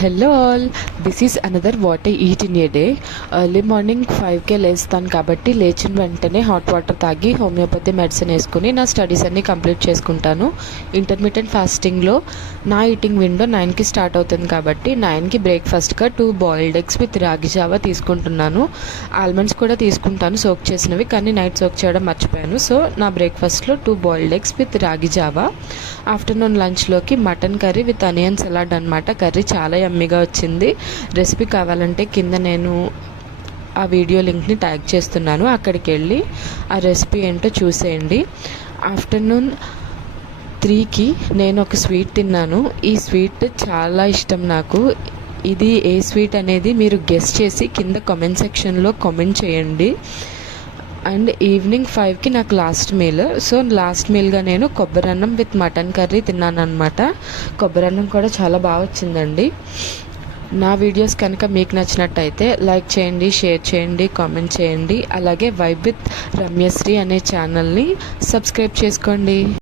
Hello all, this is another what I eat in a day. Early morning 5కే లేస్తాను కాబట్టి లేచిన వెంటనే హాట్ వాటర్ తాగి హోమియోపతి మెడిసిన్ వేసుకుని నా స్టడీస్ అన్నీ కంప్లీట్ చేసుకుంటాను. ఇంటర్మీడియట్ ఫాస్టింగ్లో నా ఈటింగ్ విండో 9కి స్టార్ట్ అవుతుంది కాబట్టి 9కి బ్రేక్ఫాస్ట్గా 2 boiled eggs with ragi Java తీసుకుంటున్నాను. ఆల్మండ్స్ కూడా తీసుకుంటాను సోక్ చేసినవి, కానీ నైట్ సోక్ చేయడం మర్చిపోయాను. సో నా బ్రేక్ఫాస్ట్లో 2 boiled eggs with ragi java. Afternoon లంచ్లోకి mutton curry with onion salad అనమాట. కర్రీ చాలా యమ్మీగా వచ్చింది. రెసిపీ కావాలంటే కింద నేను ఆ వీడియో లింక్ని ట్యాగ్ చేస్తున్నాను, అక్కడికి వెళ్ళి ఆ రెసిపీ ఏంటో చూసేయండి. ఆఫ్టర్నూన్ 3కి నేను ఒక స్వీట్ తిన్నాను. ఈ స్వీట్ చాలా ఇష్టం నాకు. ఇది ఏ స్వీట్ అనేది మీరు గెస్ చేసి కింద కామెంట్ సెక్షన్లో కామెంట్ చేయండి. అండ్ ఈవినింగ్ 5కి నాకు లాస్ట్ మీల్. సో లాస్ట్ మీల్గా నేను కొబ్బరన్నం విత్ మటన్ కర్రీ తిన్నాను అనమాట. కొబ్బరన్నం కూడా చాలా బాగా వచ్చిందండి. నా వీడియోస్ కనుక మీకు నచ్చినట్టయితే లైక్ చేయండి, షేర్ చేయండి, కామెంట్ చేయండి. అలాగే వైబ్ విత్ రమ్యశ్రీ అనే ఛానల్ని సబ్స్క్రైబ్ చేసుకోండి.